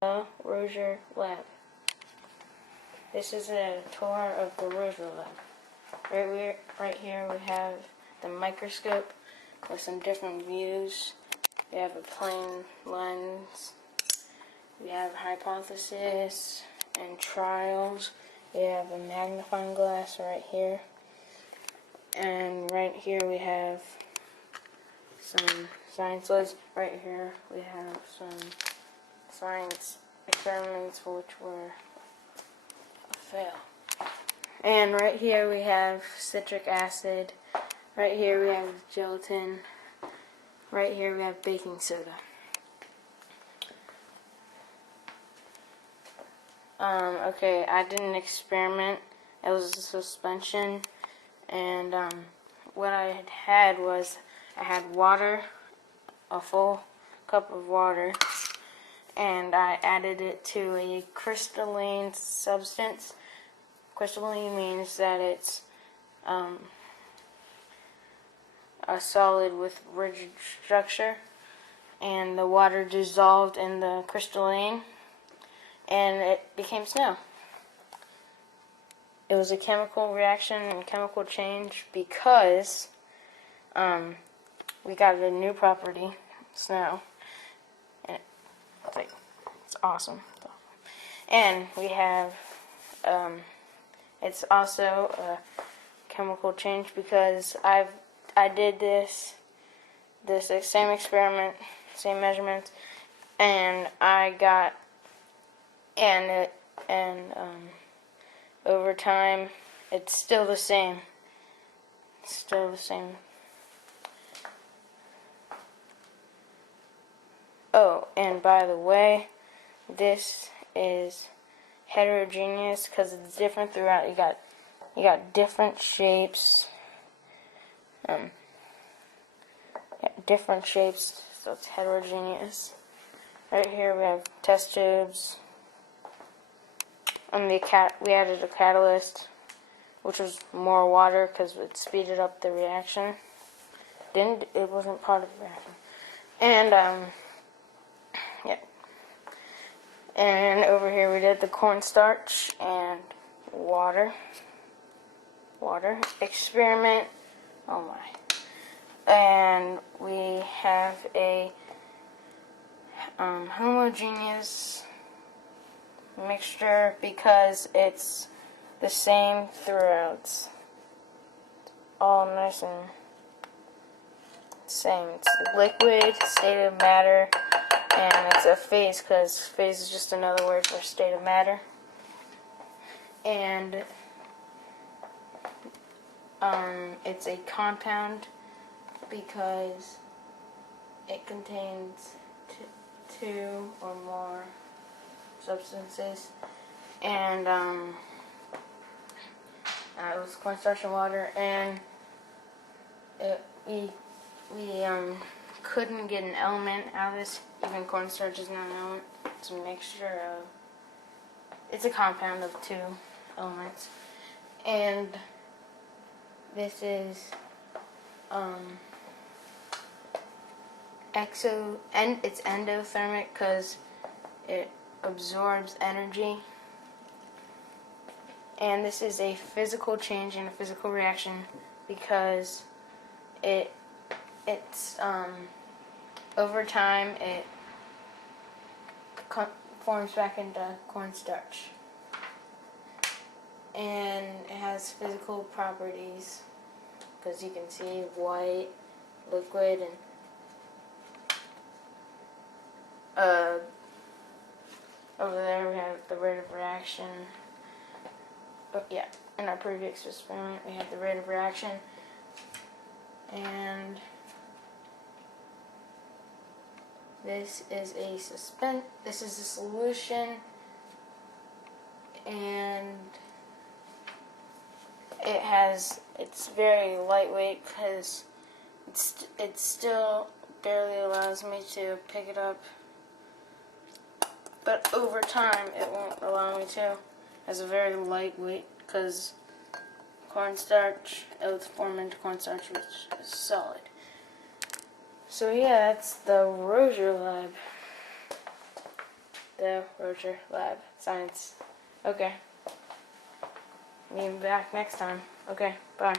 The Rozier Lab. This is a tour of the Rozier Lab. Right here we have the microscope with some different views. We have a plane lens. We have hypothesis and trials. We have a magnifying glass right here. And right here we have some science labs. Right here we have some science experiments which were a fail. And right here we have citric acid. Right here we have gelatin. Right here we have baking soda. Okay, I did an experiment. It was a suspension, and what I had was I had water, a full cup of water, and I added it to a crystalline substance. Crystalline means that it's a solid with rigid structure, and the water dissolved in the crystalline, and it became snow. It was a chemical reaction and chemical change because we got a new property, snow. And it's awesome. And we have, it's also a chemical change because I did this same experiment, same measurements, and I got, over time, it's still the same. It's still the same. Oh, and by the way, this is heterogeneous because it's different throughout. You got different shapes. Different shapes, so it's heterogeneous. Right here we have test tubes. We added a catalyst, which was more water because it speeded up the reaction. It wasn't part of the reaction. And yeah. And over here we did the cornstarch and water experiment. Oh my. And we have a homogeneous mixture because it's the same throughout. It's all nice and same. It's liquid, state of matter, and it's a phase because phase is just another word for state of matter. And it's a compound because it contains two or more substances, and it was cornstarch and water, and we couldn't get an element out of this. Even cornstarch is not an element. It's a mixture of, it's a compound of two elements, and this is it's endothermic because it absorbs energy, and this is a physical change and a physical reaction because it's over time it forms back into cornstarch, and it has physical properties because you can see white, liquid, and over there we have the rate of reaction. Oh, yeah, in our previous experiment we had the rate of reaction, and this is a solution, and it's very lightweight because it still barely allows me to pick it up. But over time, it won't allow me to. It's very lightweight because cornstarch, it would form into cornstarch, which is solid. So yeah, that's the Rozier Lab. the Roger Lab Science. Okay. Meet you back next time. Okay, bye.